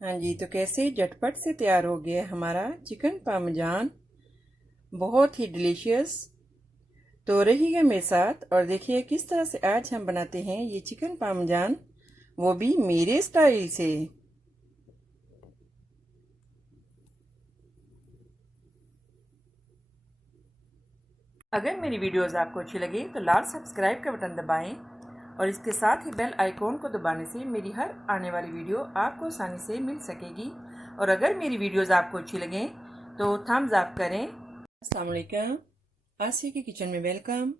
हाँ जी, तो कैसे झटपट से तैयार हो गया हमारा चिकन पार्मेजान, बहुत ही डिलीशियस। तो रहिएगा मेरे साथ और देखिए किस तरह से आज हम बनाते हैं ये चिकन पार्मेजान, वो भी मेरे स्टाइल से। अगर मेरी वीडियोस आपको अच्छी लगे तो लाल सब्सक्राइब का बटन दबाएं और इसके साथ ही बेल आइकॉन को दबाने से मेरी हर आने वाली वीडियो आपको आसानी से मिल सकेगी। और अगर मेरी वीडियोस आपको अच्छी लगें तो थम्स अप करें। अस्सलाम वालेकुम, आसिया की किचन में वेलकम।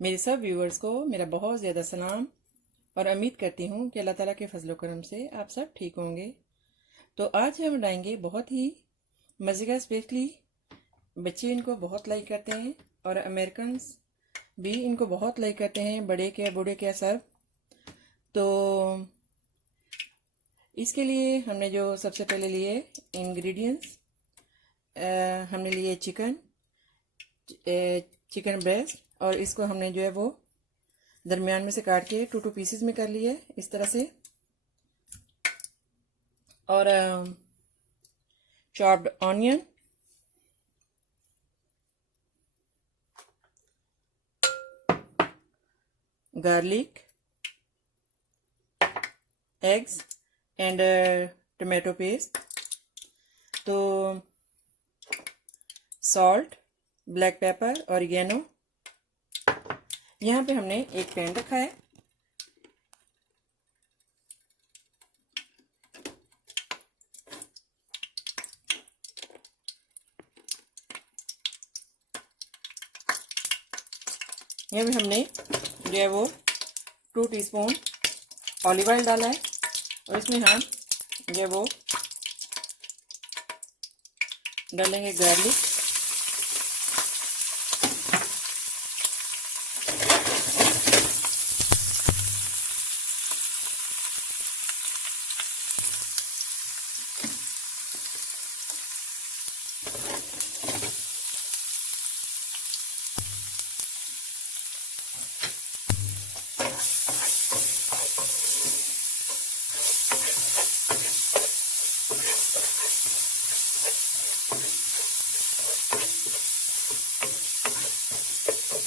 मेरे सब व्यूअर्स को मेरा बहुत ज़्यादा सलाम और उम्मीद करती हूँ कि अल्लाह ताला के फजल करम से आप सब ठीक होंगे। तो आज हम बनाएंगे बहुत ही मज़ेदार, स्पेशली बच्चे इनको बहुत लाइक करते हैं और अमेरिकन भी इनको बहुत लाइक करते हैं, बड़े क्या बूढ़े क्या सब। तो इसके लिए हमने जो सबसे पहले लिए इंग्रेडिएंट्स, हमने लिए चिकन ब्रेस्ट, और इसको हमने जो है वो दरमियान में से काट के टू पीसेस में कर लिए इस तरह से। और chopped onion, garlic, eggs and tomato paste. तो सॉल्ट, ब्लैक पेपर, ऑरिगेनो। यहाँ पे हमने एक पैन रखा है। यहाँ पे हमने जो है वो 2 टीस्पून ऑलिव ऑयल डाला है और इसमें हम जो है वो डालेंगे गार्लिक,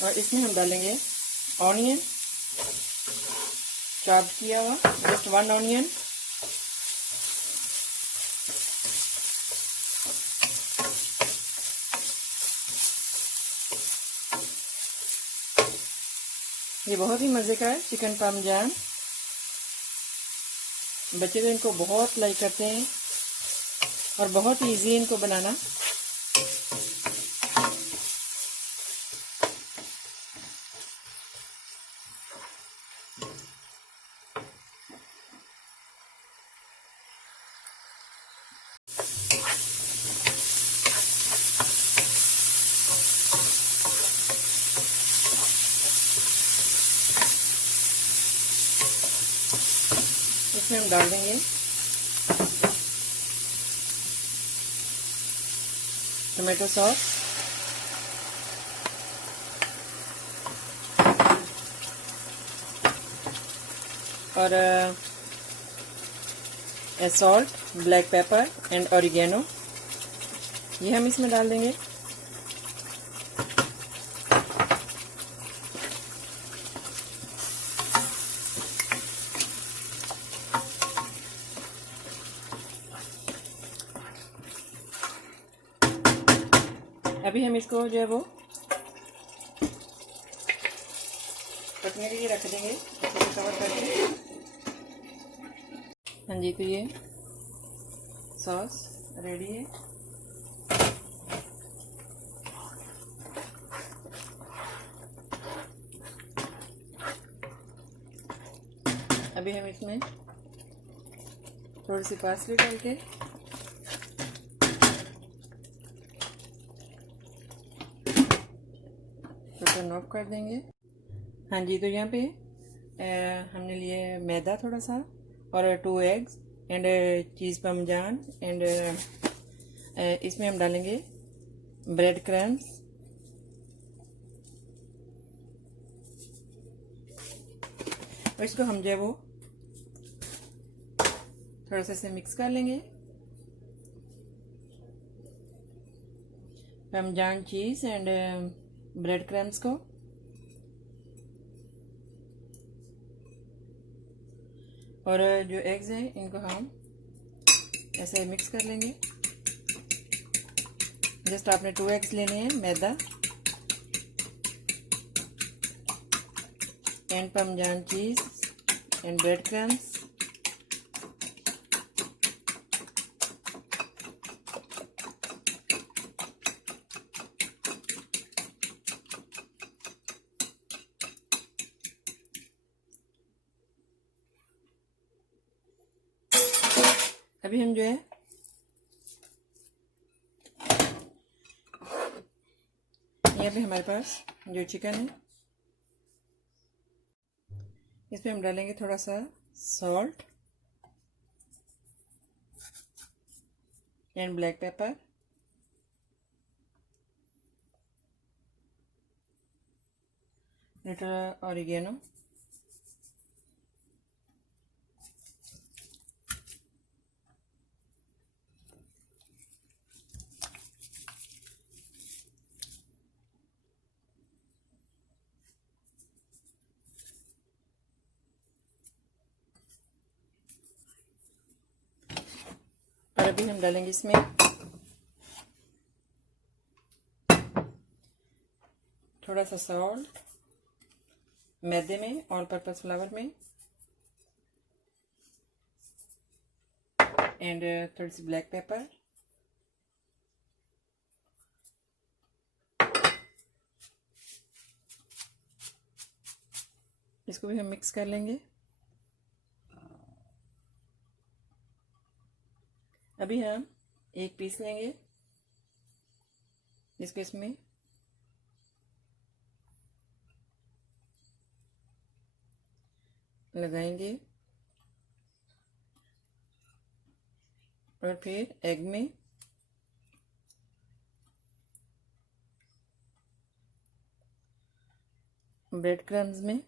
और इसमें हम डालेंगे ऑनियन चॉप किया हुआ, जस्ट 1 ऑनियन। ये बहुत ही मज़े का है चिकन पार्मेजान, बच्चे तो इनको बहुत लाइक करते हैं और बहुत ही ईजी इनको बनाना। इसमें हम डाल देंगे टमाटो सॉस, और salt, black pepper and oregano, ये हम इसमें डाल देंगे। अभी हम इसको जो है वो पकने के लिए रख देंगे, इसको कवर करके। हाँ जी, तो ये सॉस रेडी है। अभी हम इसमें थोड़ी सी पार्सली डाल के टर्न ऑफ कर देंगे। हाँ जी, तो यहाँ पे हमने लिए मैदा थोड़ा सा और 2 eggs and cheese parmesan and इसमें हम डालेंगे ब्रेड क्रम्स, और इसको हम जो है वो थोड़ा सा इसे मिक्स कर लेंगे। parmesan cheese and bread crumbs को, और जो एग्स हैं इनको हम ऐसे मिक्स कर लेंगे। जस्ट आपने 2 एग्स लेने हैं, maida and parmesan cheese and bread crumbs. अभी हम जो है यहाँ पे हमारे पास जो चिकन है इसमें हम डालेंगे थोड़ा सा salt and black pepper, little oregano, और अभी हम डालेंगे इसमें थोड़ा सा सॉल्ट मैदे में, ऑल पर्पस फ्लावर में, एंड थोड़ी सी ब्लैक पेपर, इसको भी हम मिक्स कर लेंगे। अभी हम एक पीस लेंगे, इसको इसमें लगाएंगे और फिर एग में ब्रेड क्रम्स में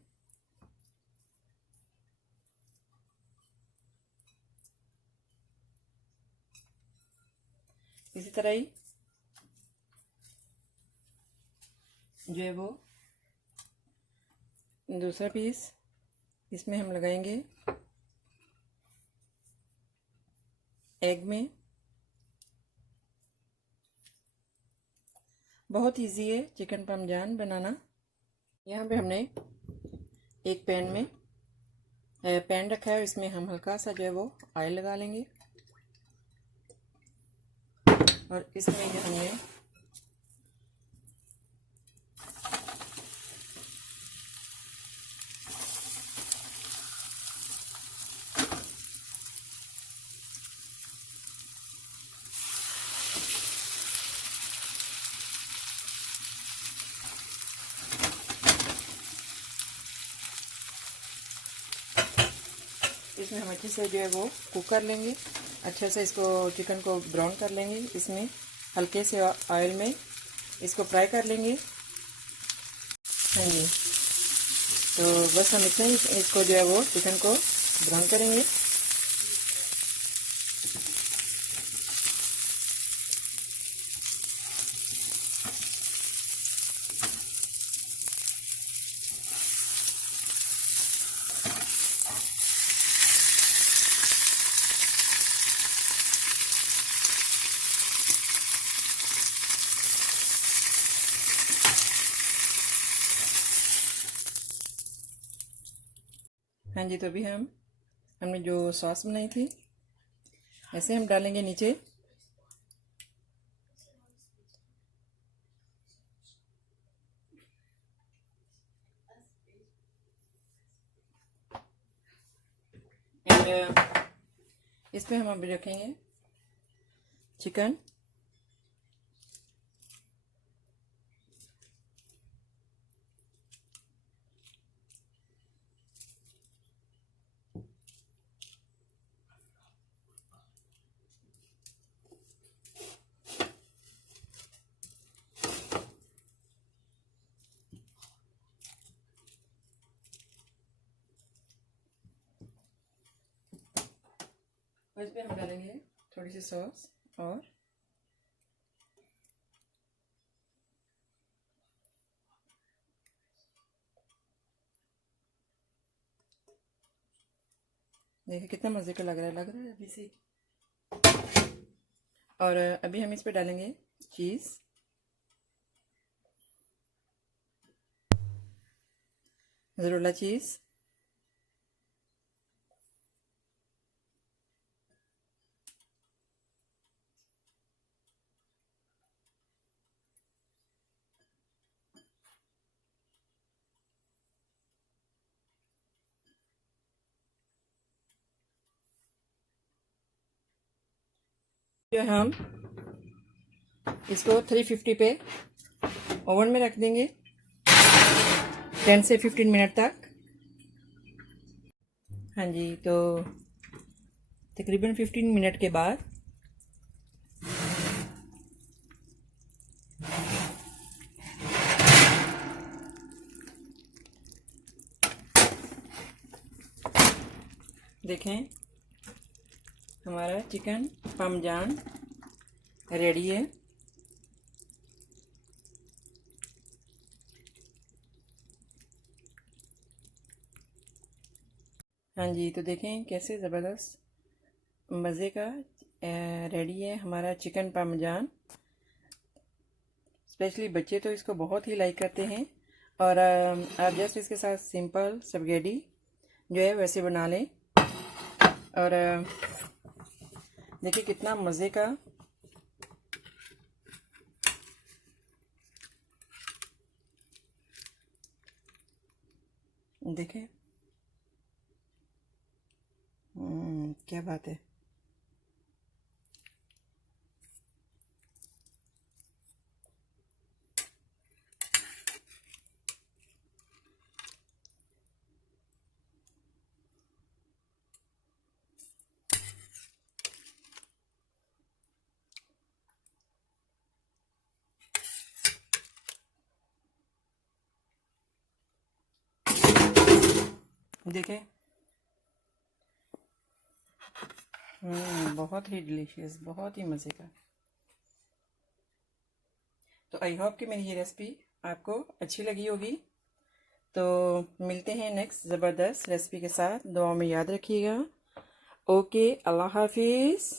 इसी तरह ही जो है वो दूसरा पीस इसमें हम लगाएंगे एग में। बहुत इजी है चिकन parmesan बनाना। यहाँ पे हमने एक पैन रखा है, इसमें हम हल्का सा जो है वो ऑयल लगा लेंगे और इसमें ये हमने इसमें हम अच्छे से जो है वो कुक कर लेंगे, अच्छे से इसको चिकन को ब्राउन कर लेंगे। इसमें हल्के से ऑयल में इसको फ्राई कर लेंगे। हाँ जी, तो बस हम इतना ही इसको जो है वो चिकन को ब्राउन करेंगे। हाँ जी, तो अभी हमने जो सॉस बनाई थी ऐसे हम डालेंगे नीचे। एंड इस पे हम अभी रखेंगे चिकन। और इस पे हम डालेंगे थोड़ी सी सॉस और देखिए कितना मज़े का लग रहा है अभी से। और अभी हम इस पे डालेंगे चीज़। ज़रूला चीज़। जो हम इसको 350 पे ओवन में रख देंगे 10 से 15 मिनट तक। हाँ जी, तो तकरीबन 15 मिनट के बाद देखें हमारा चिकन पामजान रेडी है। हाँ जी, तो देखें कैसे ज़बरदस्त मज़े का रेडी है हमारा चिकन पामजान। स्पेशली बच्चे तो इसको बहुत ही लाइक करते हैं। और आप जस्ट इसके साथ सिंपल स्पैगेटी जो है वैसे बना लें। और देखिए कितना मज़े का देखें। क्या बात है। देखें बहुत ही डिलीशियस, बहुत ही मज़े का। तो आई होप कि मेरी ये रेसिपी आपको अच्छी लगी होगी। तो मिलते हैं नेक्स्ट ज़बरदस्त रेसिपी के साथ। दुआ में याद रखिएगा। ओके, अल्लाह हाफिज़।